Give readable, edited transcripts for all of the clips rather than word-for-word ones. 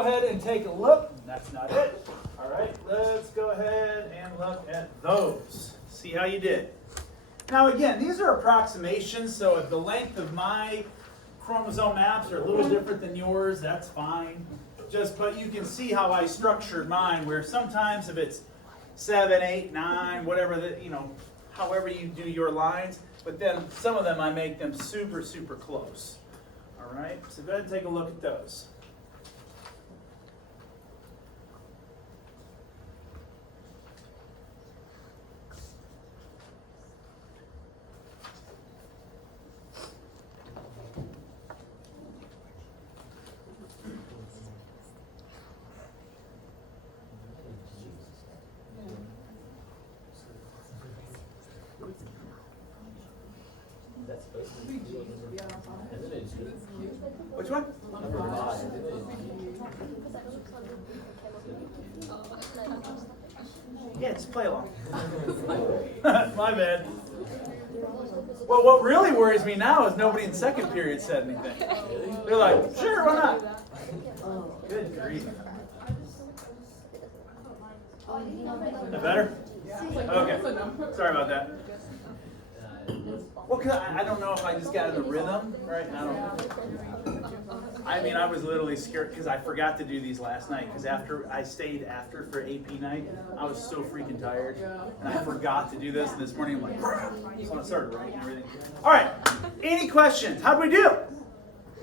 Go ahead and take a look. That's not it. All right, let's go ahead and look at those. See how you did. Now again, these are approximations, so if the length of my chromosome maps are a little different than yours, that's fine. But you can see how I structured mine, where sometimes if it's 7, 8, 9, whatever, however you do your lines, but then some of them I make them super, super close. All right, so go ahead and take a look at those. Which one? Yeah, just play along. My bad. Well, what really worries me now is nobody in second period said anything. They're like, sure, why not? Good grief. Is that better? Okay. Sorry about that. Well, cause I don't know if I just got in the rhythm, right? I was literally scared because I forgot to do these last night because I stayed after for AP night, I was so freaking tired. And I forgot to do this, and this morning I'm like, so I started writing everything. All right, any questions? How'd we do?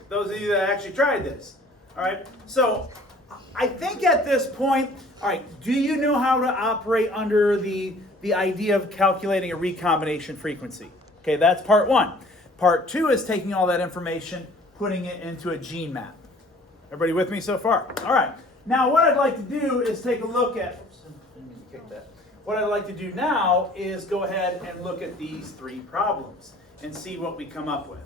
Those of you that actually tried this. All right, so I think at this point, all right, do you know how to operate under the idea of calculating a recombination frequency? Okay, that's part one. Part two is taking all that information, putting it into a gene map. Everybody with me so far? All right. Now what I'd like to do is take a look at, what I'd like to do now is go ahead and look at these three problems and see what we come up with.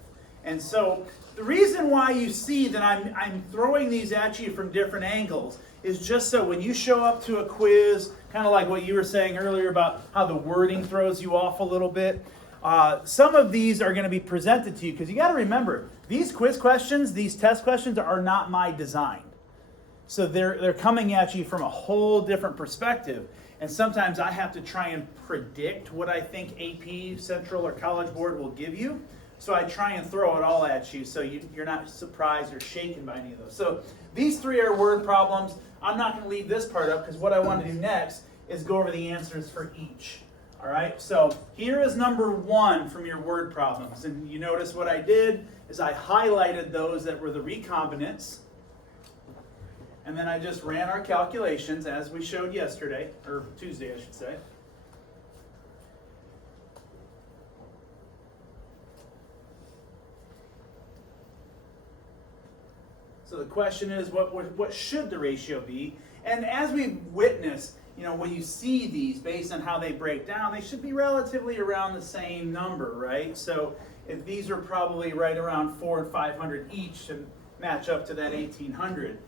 And so the reason why you see that I'm throwing these at you from different angles is just so when you show up to a quiz, kind of like what you were saying earlier about how the wording throws you off a little bit, some of these are going to be presented to you because you got to remember, these quiz questions, these test questions are not my design. So they're coming at you from a whole different perspective. And sometimes I have to try and predict what I think AP, Central, or College Board will give you. So I try and throw it all at you so you're not surprised or shaken by any of those. So these three are word problems. I'm not going to leave this part up because what I want to do next is go over the answers for each. All right, so here is number one from your word problems. And you notice what I did is I highlighted those that were the recombinants. And then I just ran our calculations as we showed yesterday, or Tuesday I should say. So the question is, what should the ratio be? And as we've witnessed, when you see these based on how they break down, they should be relatively around the same number, right? So if these are probably right around 400 and 500 each to match up to that 1800.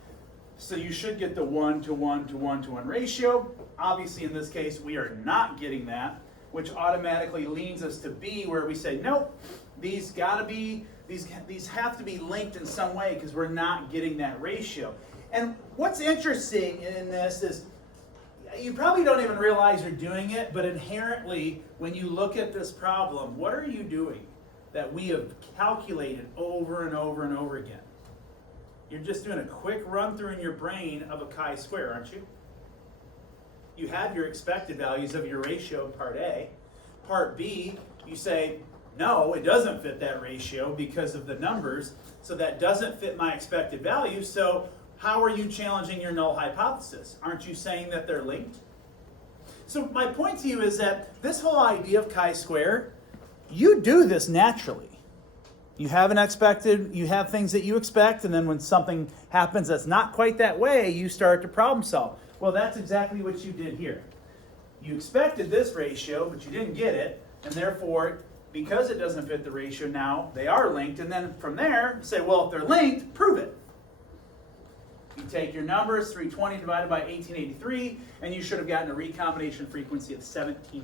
So you should get the 1 to 1 to 1 to 1 ratio. Obviously in this case, we are not getting that, which automatically leads us to B, where we say, nope, these have to be linked in some way because we're not getting that ratio. And what's interesting in this is, you probably don't even realize you're doing it, but inherently, when you look at this problem, what are you doing that we have calculated over and over and over again? You're just doing a quick run through in your brain of a chi-square, aren't you? You have your expected values of your ratio in part A. Part B, you say, no, it doesn't fit that ratio because of the numbers, so that doesn't fit my expected value, so how are you challenging your null hypothesis? Aren't you saying that they're linked? So my point to you is that this whole idea of chi-square, you do this naturally. You have things that you expect, and then when something happens that's not quite that way, you start to problem solve. Well, that's exactly what you did here. You expected this ratio, but you didn't get it, and therefore, because it doesn't fit the ratio now, they are linked, and then from there, say, well, if they're linked, prove it. You take your numbers, 320 divided by 1883, and you should have gotten a recombination frequency of 17%.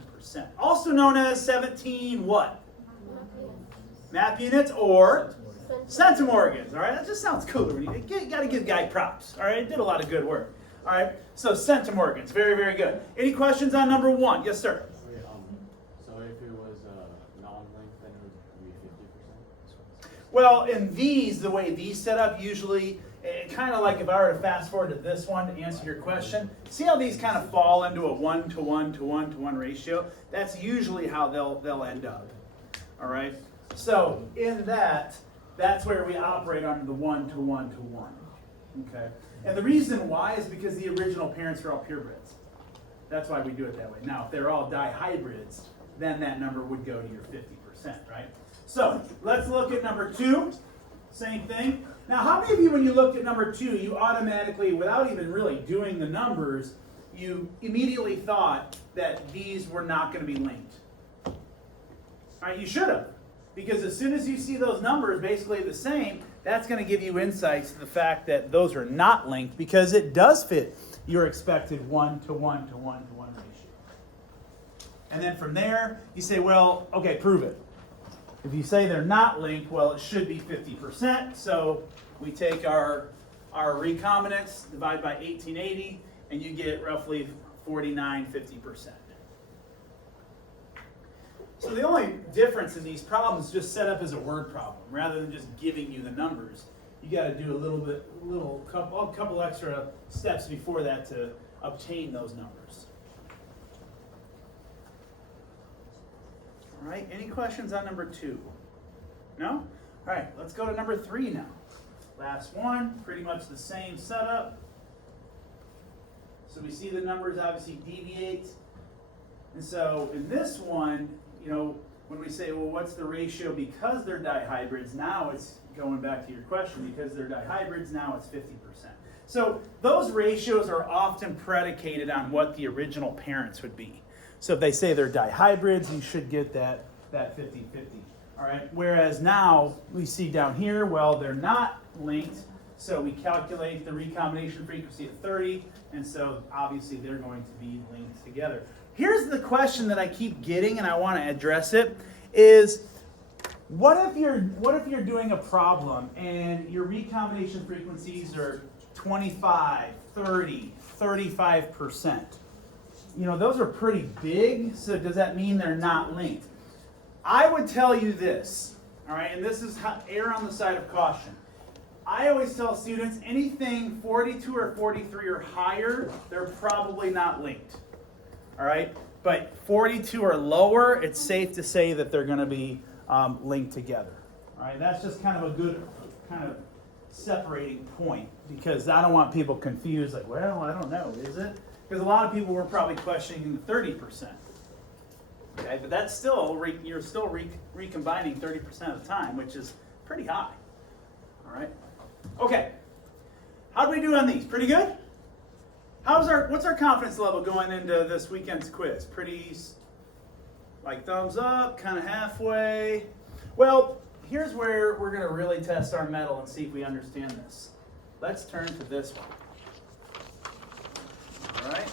Also known as 17 what? Map units or Centimorgans, all right? That just sounds cooler. You got to give the guy props, all right? Did a lot of good work, all right? So centimorgans, very, very good. Any questions on number 1? Yes, sir. Wait, so if it was non-linked, then it would be 50%? Well, in these, the way these set up, usually, kind of like if I were to fast forward to this one to answer your question, see how these kind of fall into a 1-to-1-to-1-to-1 ratio? That's usually how they'll end up, all right? So in that's where we operate under the 1-to-1-to-1, okay? And the reason why is because the original parents are all purebreds. That's why we do it that way. Now, if they're all dihybrids, then that number would go to your 50%, right? So let's look at number 2. Same thing. Now, how many of you, when you looked at number 2, you automatically, without even really doing the numbers, you immediately thought that these were not going to be linked? All right, you should have. Because as soon as you see those numbers basically the same, that's going to give you insights to the fact that those are not linked because it does fit your expected 1-to-1-to-1-to-1 ratio. And then from there, you say, well, okay, prove it. If you say they're not linked, well, it should be 50%. So we take our recombinants, divide by 1880, and you get roughly 50%. So the only difference in these problems is just set up as a word problem rather than just giving you the numbers. You got to do a couple extra steps before that to obtain those numbers. All right, any questions on number 2? No? All right, let's go to number 3 now. Last one, pretty much the same setup. So we see the numbers obviously deviate. And so in this one, you know, when we say, well, what's the ratio because they're dihybrids, now it's going back to your question, because they're dihybrids, now it's 50%. So those ratios are often predicated on what the original parents would be. So if they say they're dihybrids, you should get that 50-50. All right. Whereas now we see down here, well, they're not linked. So we calculate the recombination frequency at 30. And so obviously they're going to be linked together. Here's the question that I keep getting, and I want to address it, is what if you're doing a problem and your recombination frequencies are 25, 30, 35%? You know, those are pretty big, so does that mean they're not linked? I would tell you this, all right, and this is how, err on the side of caution. I always tell students anything 42 or 43 or higher, they're probably not linked. All right, but 42 or lower, it's safe to say that they're going to be linked together. All right, that's just kind of a good kind of separating point because I don't want people confused. Like, well, I don't know, is it? Because a lot of people were probably questioning the 30%. Okay, but that's still you're still recombining 30% of the time, which is pretty high. All right. Okay. How do we do on these? Pretty good. What's our confidence level going into this weekend's quiz? Pretty, like thumbs up, kind of halfway. Well, here's where we're going to really test our mettle and see if we understand this. Let's turn to this one. All right.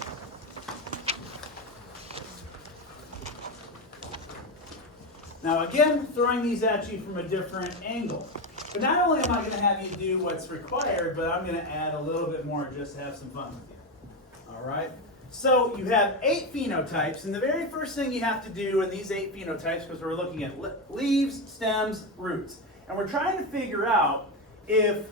Now again, throwing these at you from a different angle. But not only am I going to have you do what's required, but I'm going to add a little bit more just to have some fun with you. All right, so you have 8 phenotypes, and the very first thing you have to do in these 8 phenotypes, because we're looking at leaves, stems, roots, and we're trying to figure out if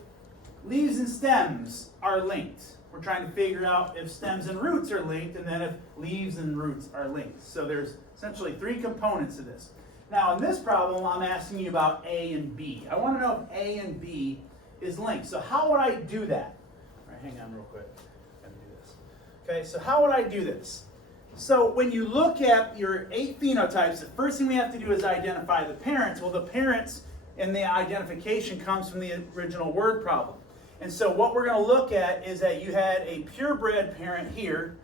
leaves and stems are linked. We're trying to figure out if stems and roots are linked, and then if leaves and roots are linked. So there's essentially 3 components to this. Now in this problem, I'm asking you about A and B. I want to know if A and B is linked. So how would I do that? All right, hang on real quick. Okay, so how would I do this? So when you look at your 8 phenotypes, the first thing we have to do is identify the parents. Well, the parents in the identification comes from the original word problem. And so what we're going to look at is that you had a purebred parent here,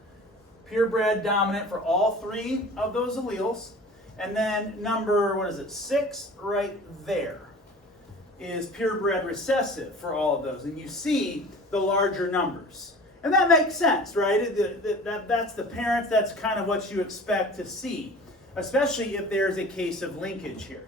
purebred dominant for all 3 of those alleles. And then number, 6 right there is purebred recessive for all of those. And you see the larger numbers. And that makes sense, right? That's the parents, that's kind of what you expect to see, especially if there's a case of linkage here.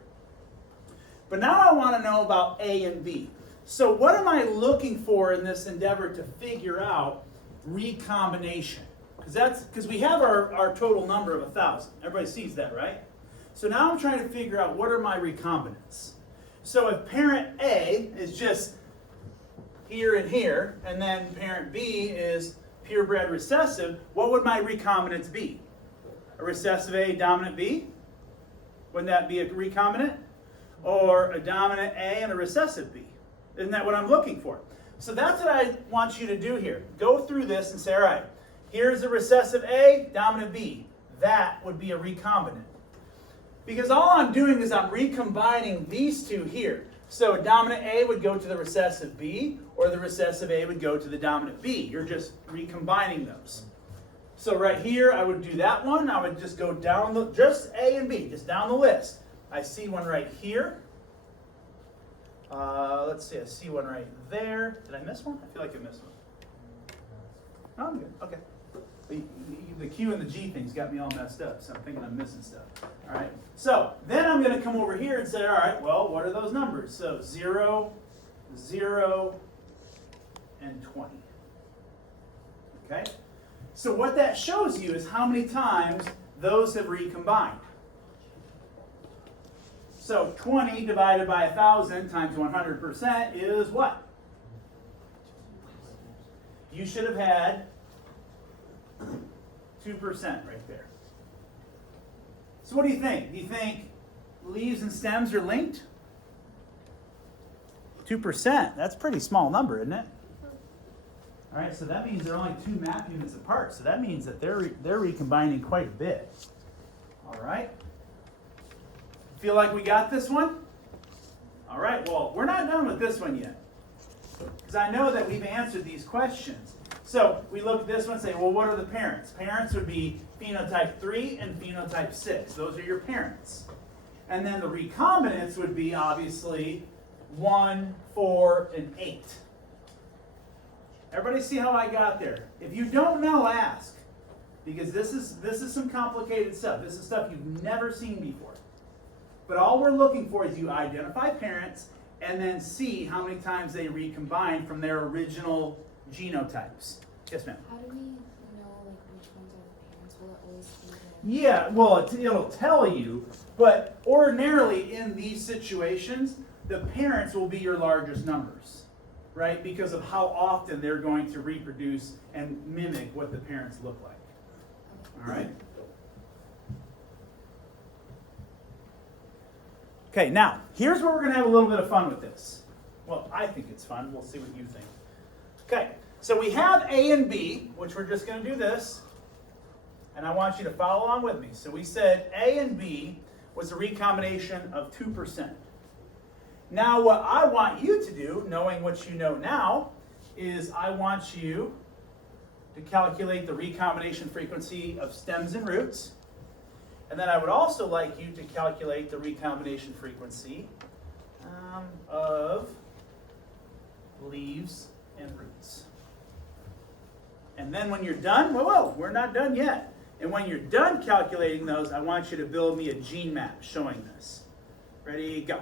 But now I want to know about A and B. So what am I looking for in this endeavor to figure out recombination? Because we have our total number of 1,000. Everybody sees that, right? So now I'm trying to figure out what are my recombinants. So if parent A is just here and here, and then parent B is purebred recessive, what would my recombinants be? A recessive A, dominant B? Wouldn't that be a recombinant? Or a dominant A and a recessive B? Isn't that what I'm looking for? So that's what I want you to do here. Go through this and say, all right, here's a recessive A, dominant B. That would be a recombinant. Because all I'm doing is I'm recombining these two here. So a dominant A would go to the recessive B, or the recessive A would go to the dominant B. You're just recombining those. So right here, I would do that one. I would just go down, just A and B, just down the list. I see one right here. Let's see, I see one right there. Did I miss one? I feel like I missed one. No, I'm good. Okay. The Q and the G things got me all messed up, so I'm thinking I'm missing stuff. All right. So then I'm going to come over here and say, all right, well, what are those numbers? So 0, 0, and 20. Okay? So what that shows you is how many times those have recombined. So 20 divided by 1,000 times 100% is what? You should have had 2% right there. So what do you think? Do you think leaves and stems are linked? 2%. That's a pretty small number, isn't it? All right, so that means they're only 2 map units apart. So that means that they're recombining quite a bit. All right. Feel like we got this one? All right, well, we're not done with this one yet. Because I know that we've answered these questions. So we look at this one and say, well, what are the parents? Parents would be phenotype 3 and phenotype 6. Those are your parents. And then the recombinants would be, obviously, 1, 4, and 8. Everybody see how I got there? If you don't know, ask. Because this is some complicated stuff. This is stuff you've never seen before. But all we're looking for is you identify parents and then see how many times they recombine from their original genotypes. Yes, ma'am? How do we know like which ones are the parents? Will it always be the... Yeah, well, it'll tell you, but ordinarily in these situations, the parents will be your largest numbers, right? Because of how often they're going to reproduce and mimic what the parents look like. All right? Okay, now, here's where we're going to have a little bit of fun with this. Well, I think it's fun. We'll see what you think. Okay, so we have A and B, which we're just going to do this. And I want you to follow along with me. So we said A and B was a recombination of 2%. Now, what I want you to do, knowing what you know now, is I want you to calculate the recombination frequency of stems and roots. And then I would also like you to calculate the recombination frequency of leaves and roots. And then when you're done, whoa, we're not done yet. And when you're done calculating those, I want you to build me a gene map showing this. Ready, go.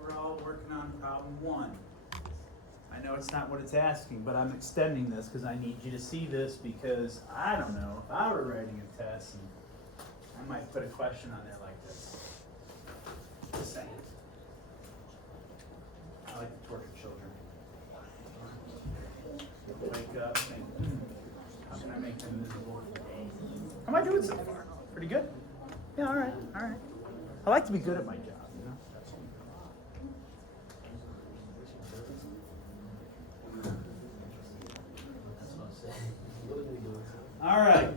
we're all working on problem 1. I know it's not what it's asking, but I'm extending this because I need you to see this, because I don't know, if I were writing a test, and I might put a question on there like this. Just saying. I like to torture children. Wake up and how can I make them miserable? How am I doing so far? Pretty good? Yeah, all right. I like to be good at my job, you know? All right.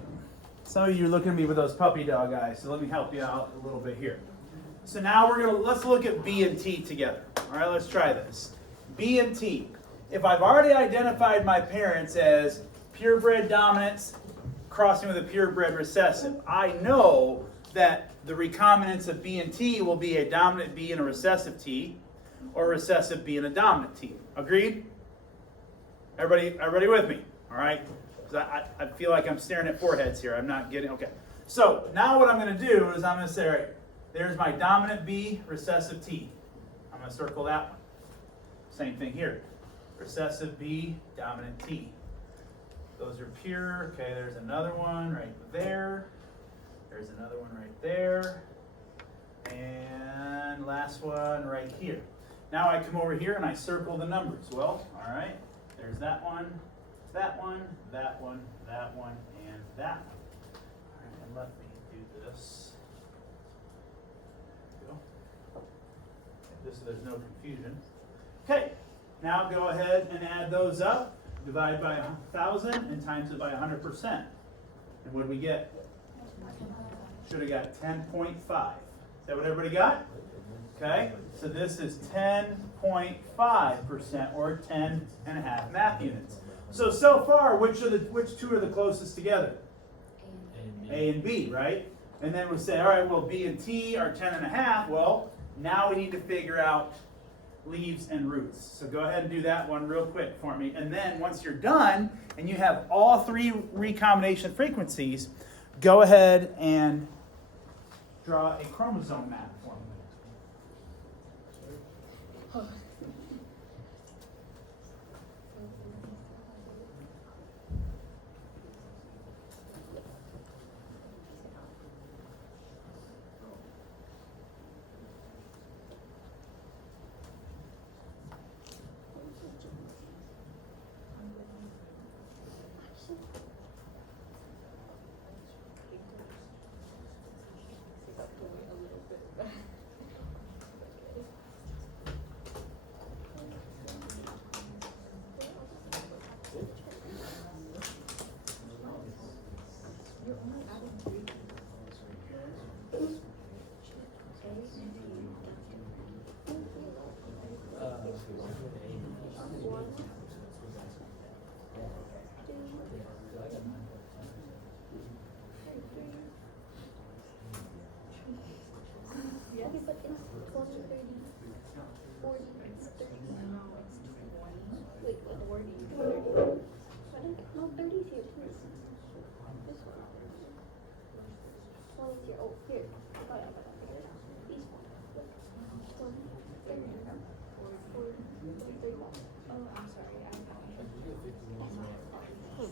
Some of you are looking at me with those puppy dog eyes, so let me help you out a little bit here. So now let's look at B and T together. All right, let's try this. B and T. If I've already identified my parents as purebred dominants crossing with a purebred recessive, I know that the recombinants of B and T will be a dominant B and a recessive T, or a recessive B and a dominant T. Agreed? Everybody with me? All right? I feel like I'm staring at foreheads here. I'm not getting, okay. So now what I'm going to do is I'm going to say, all right, there's my dominant B, recessive T. I'm going to circle that one. Same thing here. Recessive B, dominant T. Those are pure. Okay, there's another one right there. There's another one right there. And last one right here. Now I come over here and I circle the numbers. Well, all right, there's that one, that one, that one, that one, and that one. All right, and let me do this. There we go. Just so there's no confusion. Okay, now go ahead and add those up. Divide by 1,000 and times it by 100%. And what do we get? Should have got 10.5. Is that what everybody got? Okay, so this is 10.5%, or 10 and a half math units. So far, which two are the closest together? A and B, right? And then we'll say, all right, well, B and T are 10 and a half. Well, now we need to figure out leaves and roots. So go ahead and do that one real quick for me. And then once you're done and you have all 3 recombination frequencies, go ahead and draw a chromosome map for me.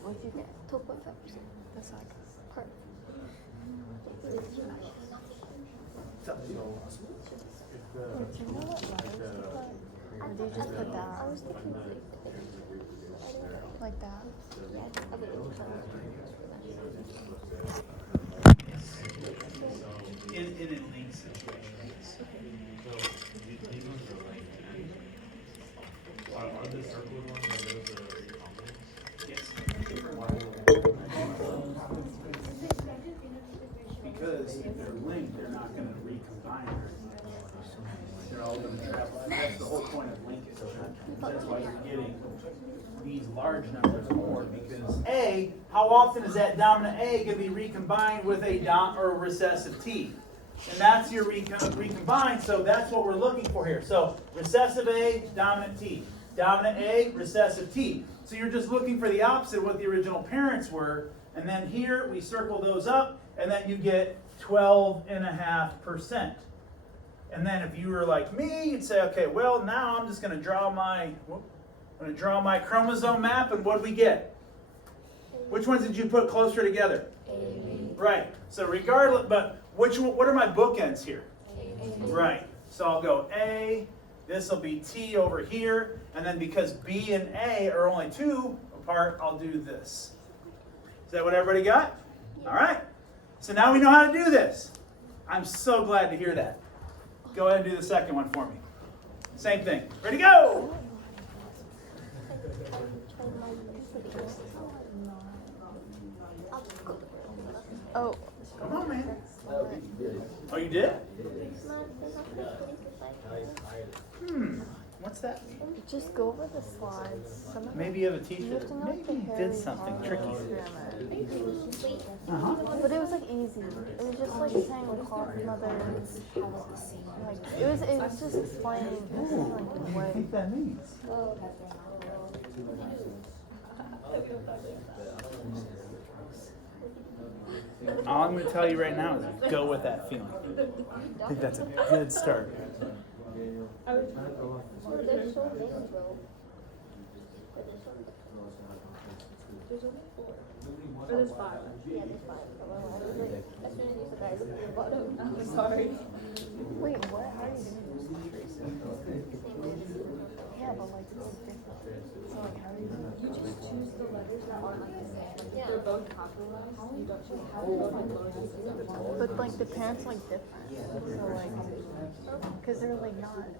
What'd you get? 2.5%. That's like part. Do you know what letters to put? Or do you just put that? I was thinking like that. In a link situation. Are the circled ones, are those the recombinants? Yes. Because if they're linked, they're not going to recombine. They're all going to travel. That's the whole point of linkage. That's why you're getting these large numbers more, because A, how often is that dominant A going to be recombined with a recessive T? And that's your recombined, so that's what we're looking for here. So recessive A, dominant T. Dominant A, recessive T. So you're just looking for the opposite of what the original parents were. And then here we circle those up, and then you get 12.5%. And then if you were like me, you'd say, okay, well, now I'm just going to draw my chromosome map, and what do we get? Which ones did you put closer together? Right. So regardless, but what are my bookends here? Right. So I'll go A, this will be T over here, and then because B and A are only 2 apart, I'll do this. Is that what everybody got? All right. So now we know how to do this. I'm so glad to hear that. Go ahead and do the second one for me. Same thing. Ready, go! Oh. Come on, man. Oh, you did? What's that mean? Just go over the slides. Some of Maybe you have a you teacher have to that know like maybe the did Harry something Potter tricky. experiment. Uh-huh. But it was like easy. It was just like saying godmother. Like it was just explaining this in like the What do you way. think that means? All I'm going to tell you right now is go with that feeling. I think that's a good start. There's 5. I'm sorry. Wait, what? How are you doing this? Yeah, but like it's different. So like how are you doing? You just choose the letters that are like the same. If they're both capitalized, you don't choose how to like lowercase. But like the parents like different. So like, cause they're like not like.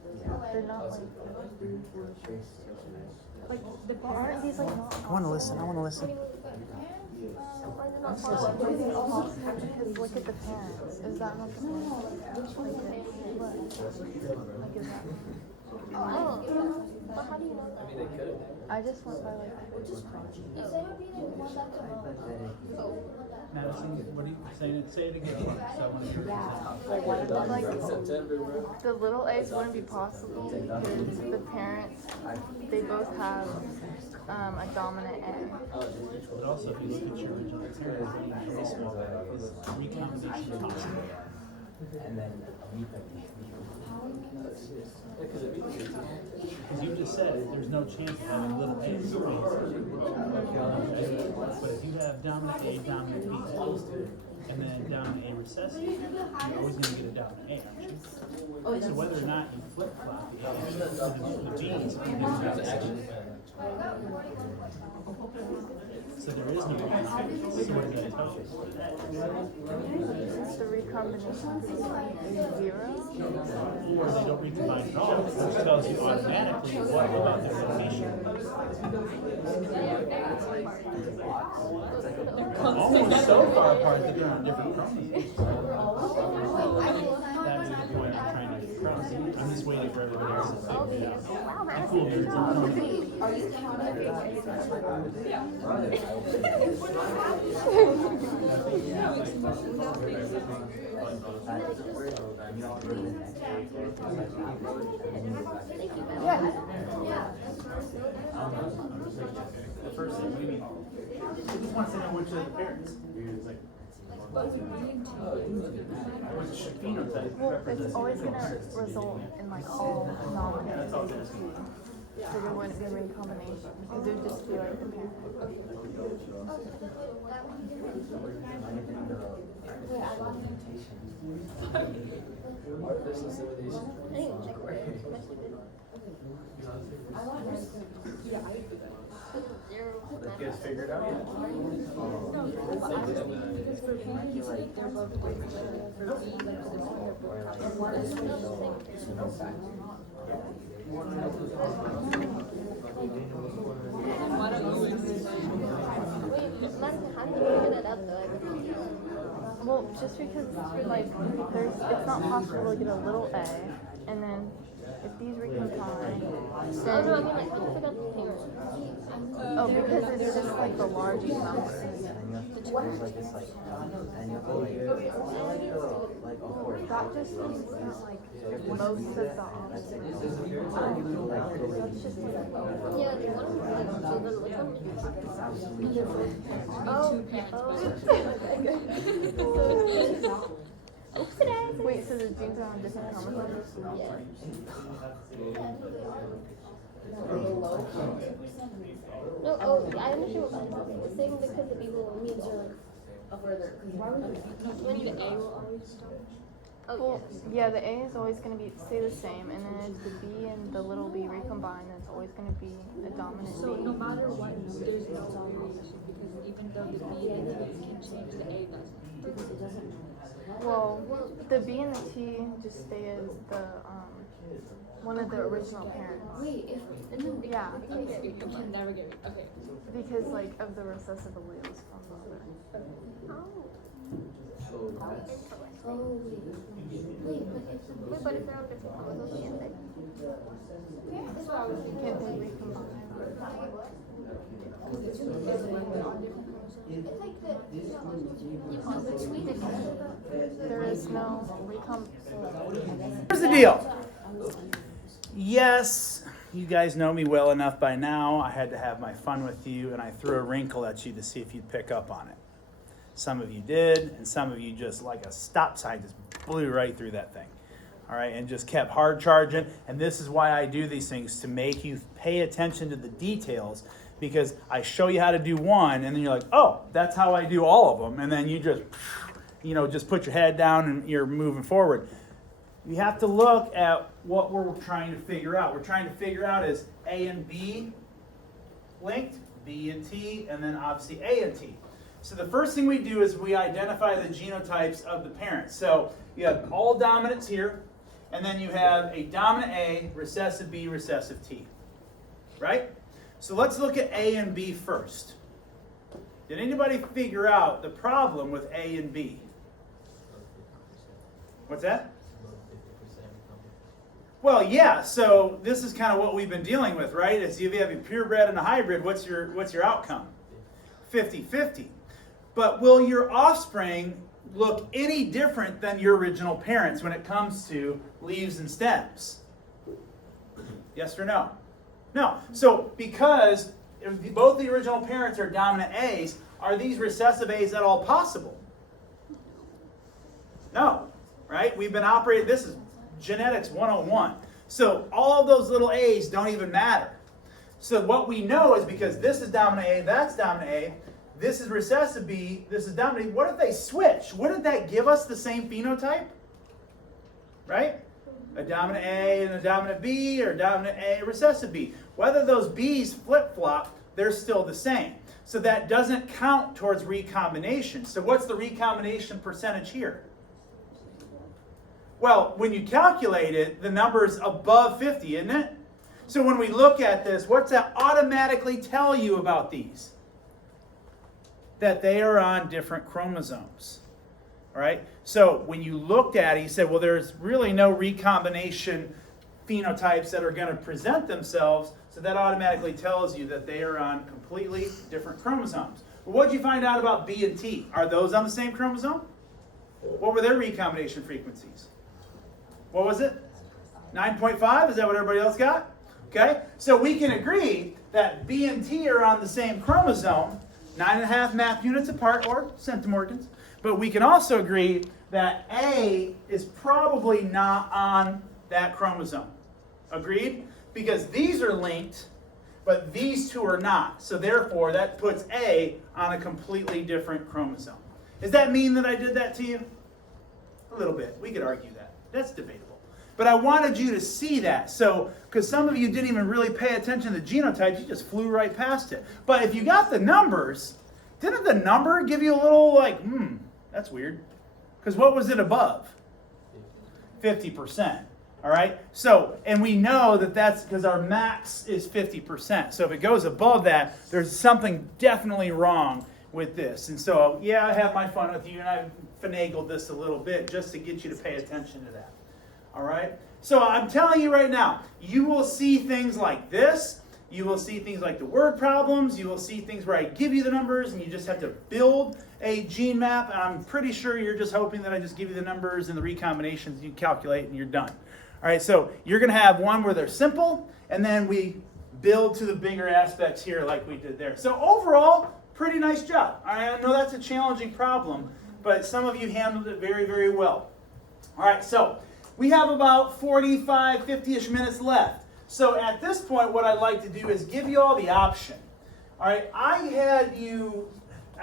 Like the Well, aren't these like not? I want to listen. Because look at the parents. Is that not the parents? Like is that? But how do you know that? I just went by like. You said it would be the one that's above. Madison, what are you saying? Say it again. So I want to hear Like the little eggs wouldn't be possible because the parents they both have a dominant egg. But also, if you look at your original parents, is recombination possible? Because you just said there's no chance of having little eggs. But if you have dominant A, dominant B, and then dominant A recessive, you're always going to get a dominant A, aren't you? So whether or not you flip-flop the A's to the B's, so there is no recombination. So what does that tell you? The recombination is 0. Or they don't recombine at all, which tells you automatically what about their location. Almost so far apart that they're on different chromosomes. That is the point I'm trying to get across. I'm just waiting for everybody else to figure it out. And cool nerds, I'm coming. The first thing we need. He just wants to know which of the parents. Which phenotype Well, represents. it's always gonna result in like all nominated babies. So there wouldn't be a recombination because it would just be like the parent. You guys figured it out yet? Because for B, like they're both different. For B, like they're both Well, just because like it's not possible to get a little A, and then if these recombine, then oh, because it's just like the large numbers. That just means that like most of the options. That's just like Wait, so the genes are on different chromosomes? No, oh, I understand what you're saying because the B little means are like further. Why would you? The A will always stop. Well, yeah, the A is always going to be stay the same, and then if the B and the little b recombine, then it's always going to be a dominant So B. no matter what, there's no domination because even though the B and the T can change, the A doesn't. Because it doesn't. Well, the B and the T just stay as the one of the original parents. Wait, if no, Yeah. it can never get it. Okay. Because like of the recessive alleles from the other. Oh wait, but if they're on different chromosomes, can't they? That's what I was thinking. Can't they recombine? Because the two kids are on different chromosomes. It's like the between the kids. There is no recombine. Here's the deal. Yes, you guys know me well enough by now. I had to have my fun with you, and I threw a wrinkle at you to see if you'd pick up on it. Some of you did, and some of you just like a stop sign just blew right through that thing. All right, and just kept hard charging. And this is why I do these things, to make you pay attention to the details, because I show you how to do one, and then you're like, oh, that's how I do all of them. And then you just put your head down and you're moving forward. You have to look at what we're trying to figure out. We're trying to figure out is A and B linked, B and T, and then obviously A and T. So the first thing we do is we identify the genotypes of the parents. So you have all dominants here, and then you have a dominant A, recessive B, recessive T. Right? So let's look at A and B first. Did anybody figure out the problem with A and B? What's that? Well, yeah, so this is kind of what we've been dealing with, right? Is if you have a purebred and a hybrid, what's your outcome? 50-50. But will your offspring look any different than your original parents when it comes to leaves and stems? Yes or no? No. So because both the original parents are dominant A's, are these recessive A's at all possible? No, right? We've been operating, this is genetics 101. So all of those little A's don't even matter. So what we know is because this is dominant A, that's dominant A, this is recessive B, this is dominant A, what if they switch? Wouldn't that give us the same phenotype? Right? A dominant A and a dominant B, or dominant A, recessive B. Whether those B's flip-flop, they're still the same. So that doesn't count towards recombination. So what's the recombination percentage here? Well, when you calculate it, the number's above 50, isn't it? So when we look at this, what's that automatically tell you about these? That they are on different chromosomes. All right? So when you looked at it, you said, well, there's really no recombination phenotypes that are going to present themselves, so that automatically tells you that they are on completely different chromosomes. Well, what did you find out about B and T? Are those on the same chromosome? What were their recombination frequencies? What was it? 9.5? Is that what everybody else got? Okay, so we can agree that B and T are on the same chromosome, 9.5 map units apart, or centimorgans. But we can also agree that A is probably not on that chromosome. Agreed? Because these are linked, but these two are not. So therefore, that puts A on a completely different chromosome. Does that mean that I did that to you? A little bit. We could argue that. That's debatable. But I wanted you to see that. So, because some of you didn't even really pay attention to the genotypes, you just flew right past it. But if you got the numbers, didn't the number give you a little like, that's weird? Because what was it above? 50%. All right? So, and we know that that's because our max is 50%. So if it goes above that, there's something definitely wrong with this. And so, yeah, I have my fun with you, and I finagled this a little bit just to get you to pay attention to that. All right? So I'm telling you right now, you will see things like this. You will see things like the word problems. You will see things where I give you the numbers, and you just have to build a gene map. And I'm pretty sure you're just hoping that I just give you the numbers and the recombinations, you calculate, and you're done. All right, so you're going to have one where they're simple, and then we build to the bigger aspects here like we did there. So overall, pretty nice job. All right, I know that's a challenging problem, but some of you handled it very, very well. All right, so we have about 45, 50-ish minutes left. So at this point, what I'd like to do is give you all the option. All right, I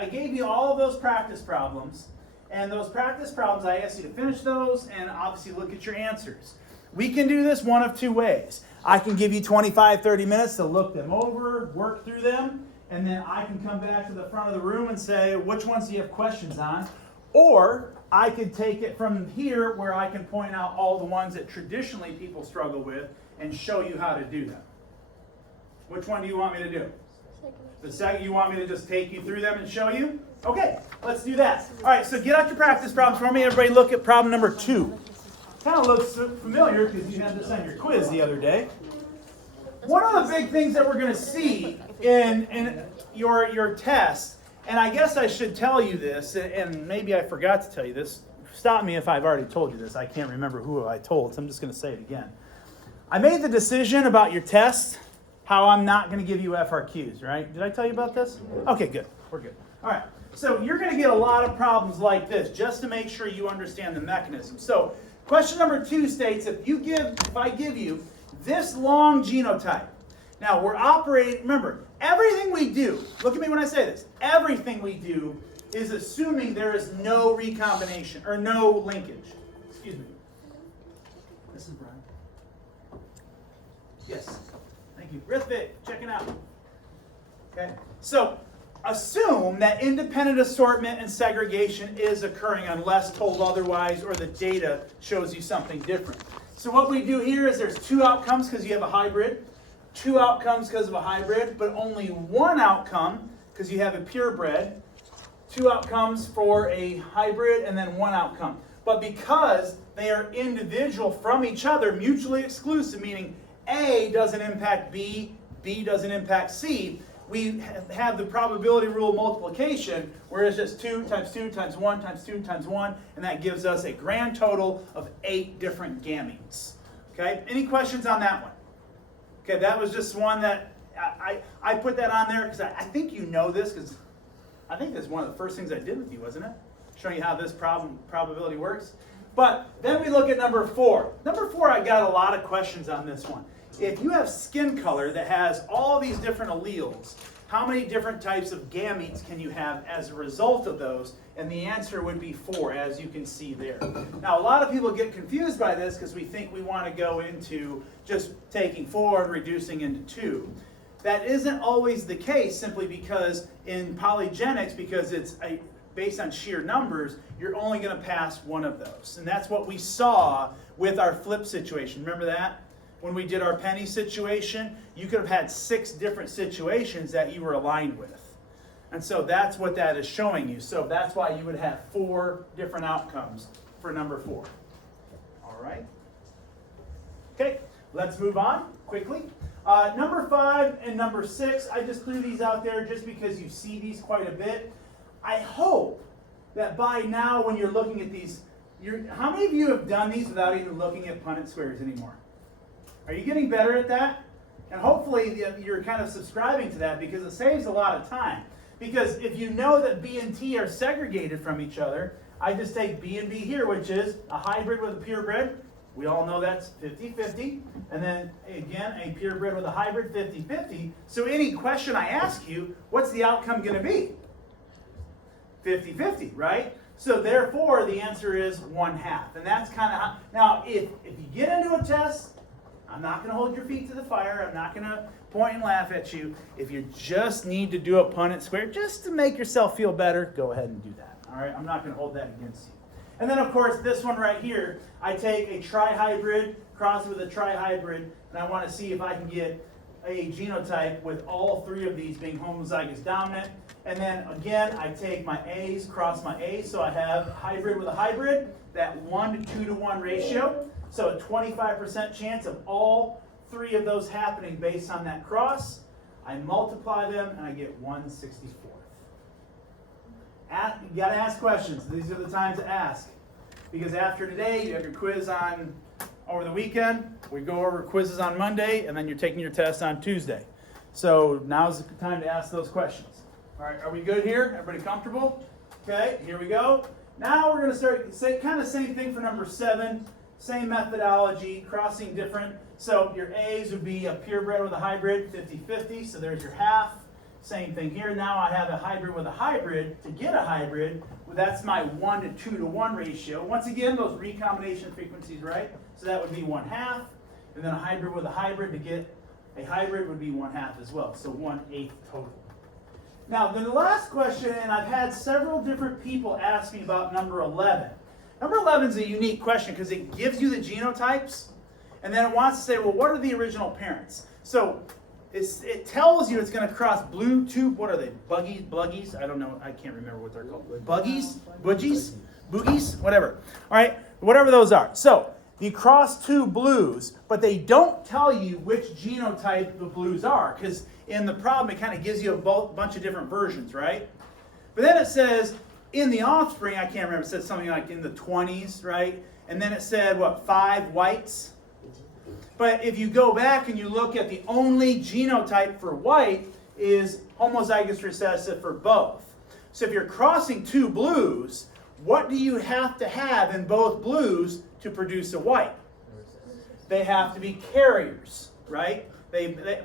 gave you all of those practice problems, and those practice problems, I asked you to finish those and obviously look at your answers. We can do this one of two ways. I can give you 25, 30 minutes to look them over, work through them, and then I can come back to the front of the room and say, which ones do you have questions on? Or I could take it from here where I can point out all the ones that traditionally people struggle with and show you how to do them. Which one do you want me to do? The second, you want me to just take you through them and show you? Okay, let's do that. All right, so get out your practice problems for me. Everybody look at problem number 2. Kind of looks familiar because you had this on your quiz the other day. One of the big things that we're going to see in your test, and I guess I should tell you this, and maybe I forgot to tell you this. Stop me if I've already told you this. I can't remember who I told, so I'm just going to say it again. I made the decision about your test, how I'm not going to give you FRQs, right? Did I tell you about this? Okay, good. We're good. All right. So you're going to get a lot of problems like this just to make sure you understand the mechanism. So question number 2 states if I give you this long genotype. Now we're operating, remember, everything we do, look at me when I say this, everything we do is assuming there is no recombination or no linkage. Excuse me. This is Brian. Yes. Thank you. Rithvik, checking out. Okay. So assume that independent assortment and segregation is occurring unless told otherwise or the data shows you something different. So what we do here is there's 2 outcomes because you have a hybrid, 2 outcomes because of a hybrid, but only 1 outcome because you have a purebred, 2 outcomes for a hybrid, and then 1 outcome. But because they are individual from each other, mutually exclusive, meaning A doesn't impact B, B doesn't impact C, we have the probability rule multiplication, where it's just 2 times 2 times 1 times 2 times 1, and that gives us a grand total of 8 different gametes. Okay, any questions on that one? Okay, that was just one that I put that on there because I think you know this, because I think that's one of the first things I did with you, wasn't it? Showing you how this probability works. But then we look at number 4. Number 4, I got a lot of questions on this one. If you have skin color that has all these different alleles, how many different types of gametes can you have as a result of those? And the answer would be 4, as you can see there. Now, a lot of people get confused by this because we think we want to go into just taking 4 and reducing into 2. That isn't always the case, simply because in polygenics, because it's based on sheer numbers, you're only going to pass 1 of those. And that's what we saw with our flip situation. Remember that? When we did our penny situation, you could have had 6 different situations that you were aligned with. And so that's what that is showing you. So that's why you would have 4 different outcomes for number 4. All right? Okay, let's move on quickly. Number 5 and number 6, I just threw these out there just because you see these quite a bit. I hope that by now when you're looking at these, how many of you have done these without even looking at Punnett squares anymore? Are you getting better at that? And hopefully you're kind of subscribing to that because it saves a lot of time. Because if you know that B and T are segregated from each other, I just take B and B here, which is a hybrid with a purebred. We all know that's 50-50. And then, again, a purebred with a hybrid, 50-50. So any question I ask you, what's the outcome going to be? 50-50, right? So therefore, the answer is 1/2. And that's kind of how. Now, if you get into a test, I'm not going to hold your feet to the fire. I'm not going to point and laugh at you. If you just need to do a Punnett square just to make yourself feel better, go ahead and do that. All right? I'm not going to hold that against you. And then, of course, this one right here, I take a trihybrid, cross it with a trihybrid, and I want to see if I can get a genotype with all 3 of these being homozygous dominant. And then, again, I take my A's, cross my A's, so I have hybrid with a hybrid, that 1 to 2 to 1 ratio. So a 25% chance of all 3 of those happening based on that cross. I multiply them and I get 1/64. You got to ask questions. These are the times to ask. Because after today, you have your quiz on over the weekend. We go over quizzes on Monday, and then you're taking your test on Tuesday. So now's the time to ask those questions. All right, are we good here? Everybody comfortable? Okay, here we go. Now we're going to start, say kind of same thing for number 7, same methodology, crossing different. So your A's would be a purebred with a hybrid, 50-50, so there's your half. Same thing here. Now I have a hybrid with a hybrid. To get a hybrid, well, that's my 1 to 2 to 1 ratio. Once again, those recombination frequencies, right? So that would be 1/2. And then a hybrid with a hybrid, to get a hybrid would be 1/2 as well. So 1/8 total. Now, the last question, and I've had several different people ask me about number 11. Number 11 is a unique question because it gives you the genotypes, and then it wants to say, well, what are the original parents? So it tells you it's going to cross blue tube, what are they, buggies? I don't know, I can't remember what they're called. Buggies? Budgies? Boogies? Whatever. All right, whatever those are. So you cross 2 blues, but they don't tell you which genotype the blues are, because in the problem it kind of gives you a bunch of different versions, right? But then it says in the offspring, I can't remember, it said something like in the 20s, right? And then it said, what, 5 whites? But if you go back and you look at the only genotype for white is homozygous recessive for both. So if you're crossing 2 blues, what do you have to have in both blues to produce a white? They have to be carriers, right?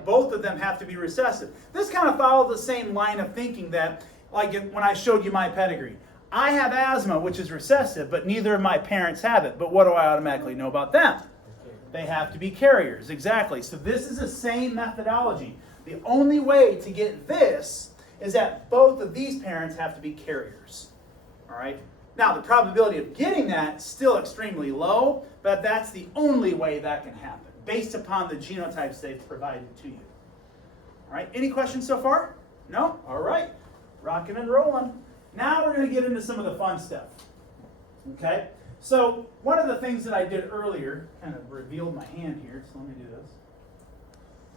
Both of them have to be recessive. This kind of follows the same line of thinking that, like when I showed you my pedigree. I have asthma, which is recessive, but neither of my parents have it. But what do I automatically know about them? They have to be carriers, exactly. So this is the same methodology. The only way to get this is that both of these parents have to be carriers, all right? Now, the probability of getting that is still extremely low, but that's the only way that can happen, based upon the genotypes they've provided to you. All right, any questions so far? No? All right, rocking and rolling. Now we're going to get into some of the fun stuff, okay? So one of the things that I did earlier, kind of revealed my hand here, so let me do this.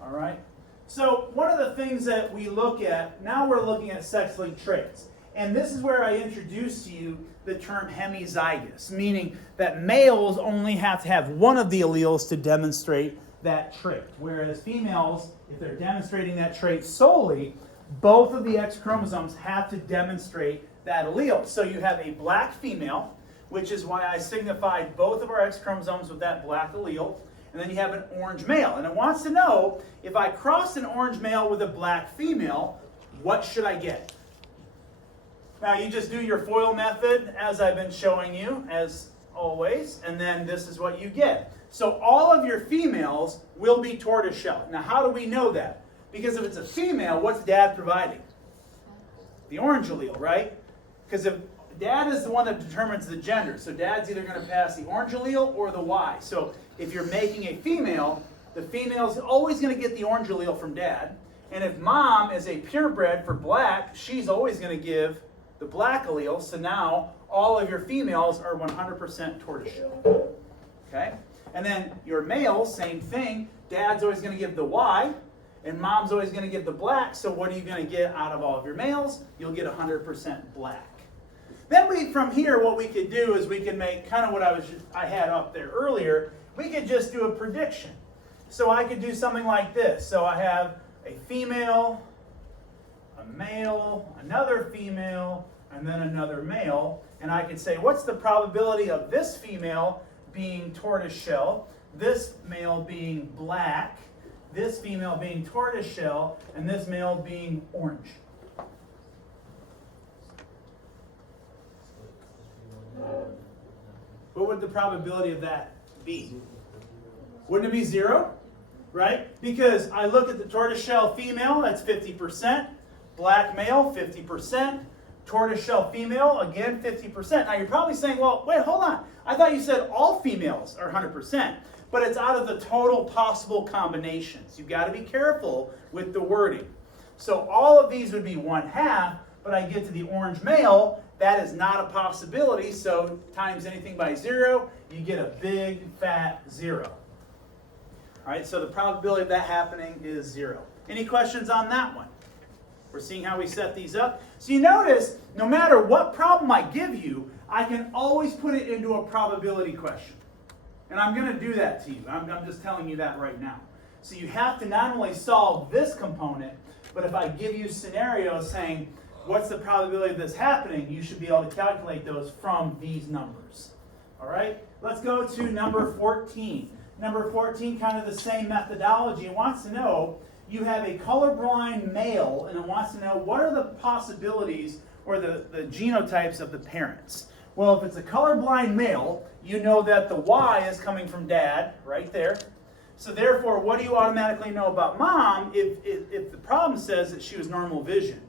All right, so one of the things that we look at, now we're looking at sex-linked traits. And this is where I introduced to you the term hemizygous, meaning that males only have to have one of the alleles to demonstrate that trait, whereas females, if they're demonstrating that trait solely, both of the X chromosomes have to demonstrate that allele. So you have a black female, which is why I signified both of our X chromosomes with that black allele, and then you have an orange male. And it wants to know, if I cross an orange male with a black female, what should I get? Now you just do your FOIL method as I've been showing you, as always, and then this is what you get. So all of your females will be tortoiseshell. Now how do we know that? Because if it's a female, what's dad providing? The orange allele, right? Because if dad is the one that determines the gender, so dad's either going to pass the orange allele or the Y. So if you're making a female, the female's always going to get the orange allele from dad. And if mom is a purebred for black, she's always going to give the black allele. So now all of your females are 100% tortoiseshell. Okay? And then your males, same thing. Dad's always going to give the Y, and mom's always going to give the black. So what are you going to get out of all of your males? You'll get 100% black. Then from here, what we could do is we could make kind of what I had up there earlier. We could just do a prediction. So I could do something like this. So I have a female, a male, another female, and then another male. And I could say, what's the probability of this female being tortoiseshell, this male being black, this female being tortoiseshell, and this male being orange? What would the probability of that be? Wouldn't it be 0? Right? Because I look at the tortoiseshell female, that's 50%. Black male, 50%. Tortoiseshell female, again, 50%. Now you're probably saying, well, wait, hold on. I thought you said all females are 100%. But it's out of the total possible combinations. You've got to be careful with the wording. So all of these would be 1/2, but I get to the orange male, that is not a possibility, so times anything by 0, you get a big fat 0. All right, so the probability of that happening is 0. Any questions on that one? We're seeing how we set these up. So you notice, no matter what problem I give you, I can always put it into a probability question. And I'm going to do that to you. I'm just telling you that right now. So you have to not only solve this component, but if I give you scenarios saying, what's the probability of this happening? You should be able to calculate those from these numbers. All right, let's go to number 14. Number 14, kind of the same methodology. It wants to know, you have a colorblind male, and it wants to know what are the possibilities or the genotypes of the parents. Well, if it's a colorblind male, you know that the Y is coming from dad, right there. So therefore, what do you automatically know about mom if the problem says that she was normal vision?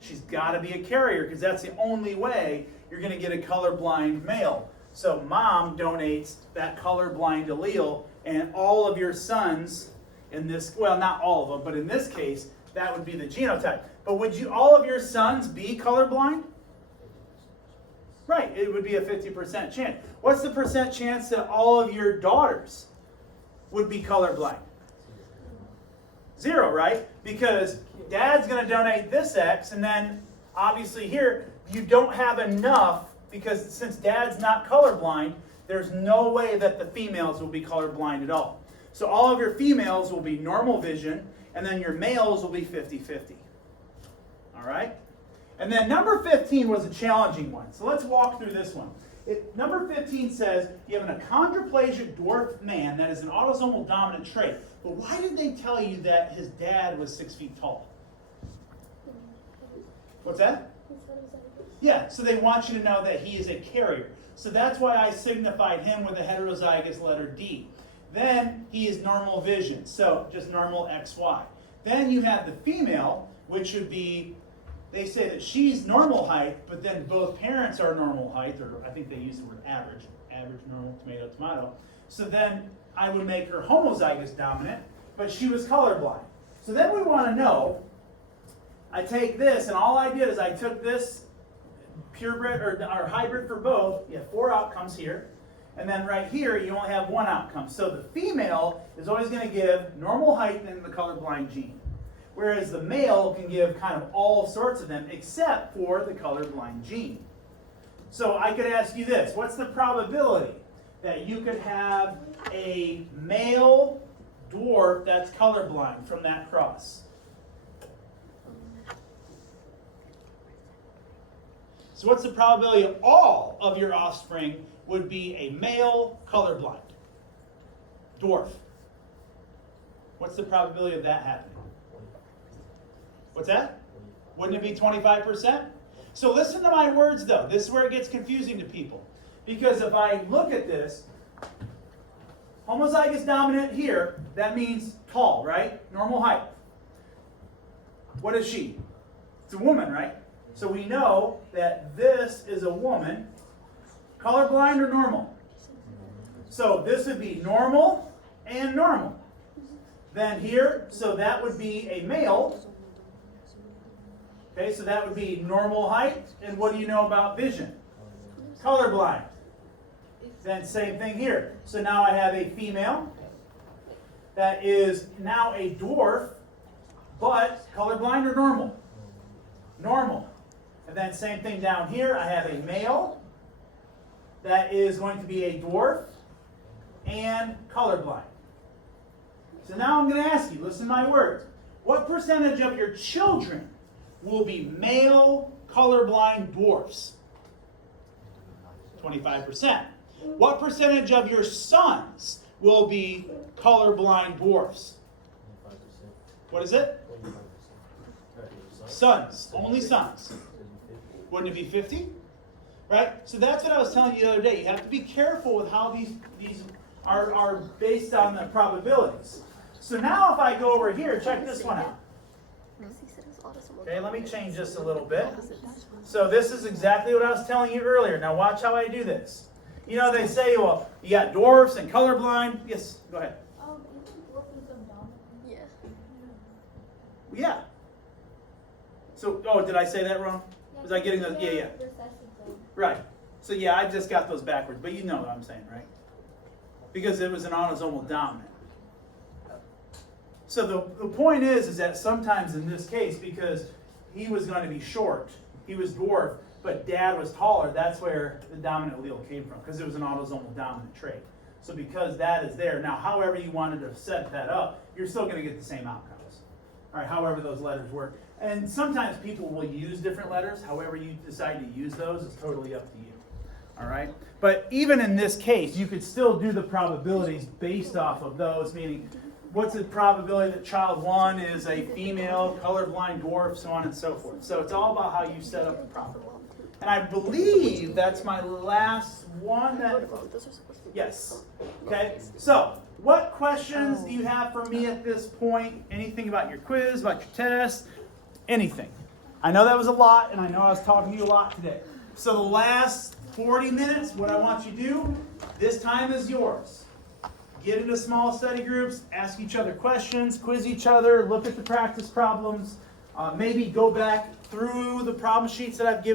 She's got to be a carrier, because that's the only way you're going to get a colorblind male. So mom donates that colorblind allele, and all of your sons in this, well, not all of them, but in this case, that would be the genotype. But would all of your sons be colorblind? Right, it would be a 50% chance. What's the percent chance that all of your daughters would be colorblind? 0, right? Because dad's going to donate this X, and then obviously here, you don't have enough, because since dad's not colorblind, there's no way that the females will be colorblind at all. So all of your females will be normal vision, and then your males will be 50-50. All right? And then number 15 was a challenging one. So let's walk through this one. Number 15 says you have an achondroplasic dwarf man that is an autosomal dominant trait. But why did they tell you that his dad was 6 feet tall? What's that? Yeah, so they want you to know that he is a carrier. So that's why I signified him with a heterozygous letter D. Then he is normal vision, so just normal XY. Then you have the female, which would be, they say that she's normal height, but then both parents are normal height, or I think they use the word average, normal, tomato, tomato. So then I would make her homozygous dominant, but she was colorblind. So then we want to know, I take this, and all I did is I took this purebred or hybrid for both. You have 4 outcomes here. And then right here, you only have 1 outcome. So the female is always going to give normal height in the colorblind gene. Whereas the male can give kind of all sorts of them except for the colorblind gene. So I could ask you this. What's the probability that you could have a male dwarf that's colorblind from that cross? So what's the probability of all of your offspring would be a male colorblind dwarf? What's the probability of that happening? What's that? Wouldn't it be 25%? So listen to my words though. This is where it gets confusing to people. Because if I look at this, homozygous dominant here, that means tall, right? Normal height. What is she? It's a woman, right? So we know that this is a woman. Colorblind or normal? So this would be normal and normal. Then here, so that would be a male. Okay, so that would be normal height. And what do you know about vision? Colorblind. Then same thing here. So now I have a female that is now a dwarf, but colorblind or normal? Normal. And then same thing down here. I have a male that is going to be a dwarf and colorblind. So now I'm going to ask you, listen to my words. What percentage of your children will be male colorblind dwarfs? 25%. What percentage of your sons will be colorblind dwarfs? 25%. What is it? 25%. Sons. Only sons. Wouldn't it be 50? Right? So that's what I was telling you the other day. You have to be careful with how these are based on the probabilities. So now if I go over here, check this one out. Okay, let me change this a little bit. So this is exactly what I was telling you earlier. Now watch how I do this. You know, they say, well, you got dwarfs and colorblind. Yes, go ahead. Isn't dwarfism dominant? Yeah. Yeah. So, oh, did I say that wrong? Was I getting those? Yeah. Right. So yeah, I just got those backwards, but you know what I'm saying, right? Because it was an autosomal dominant. So the point is that sometimes in this case, because he was going to be short, he was dwarf, but dad was taller, that's where the dominant allele came from, because it was an autosomal dominant trait. So because that is there, now however you wanted to set that up, you're still going to get the same outcomes. All right, however those letters work. And sometimes people will use different letters. However you decide to use those is totally up to you. All right? But even in this case, you could still do the probabilities based off of those, meaning what's the probability that child 1 is a female, colorblind dwarf, so on and so forth. So it's all about how you set up the problem. And I believe that's my last one. Yes. Okay. So, what questions do you have for me at this point? Anything about your quiz, about your test, anything? I know that was a lot, and I know I was talking to you a lot today. So the last 40 minutes, what I want you to do, this time is yours. Get into small study groups, ask each other questions, quiz each other, look at the practice problems, maybe go back through the problem sheets that I've given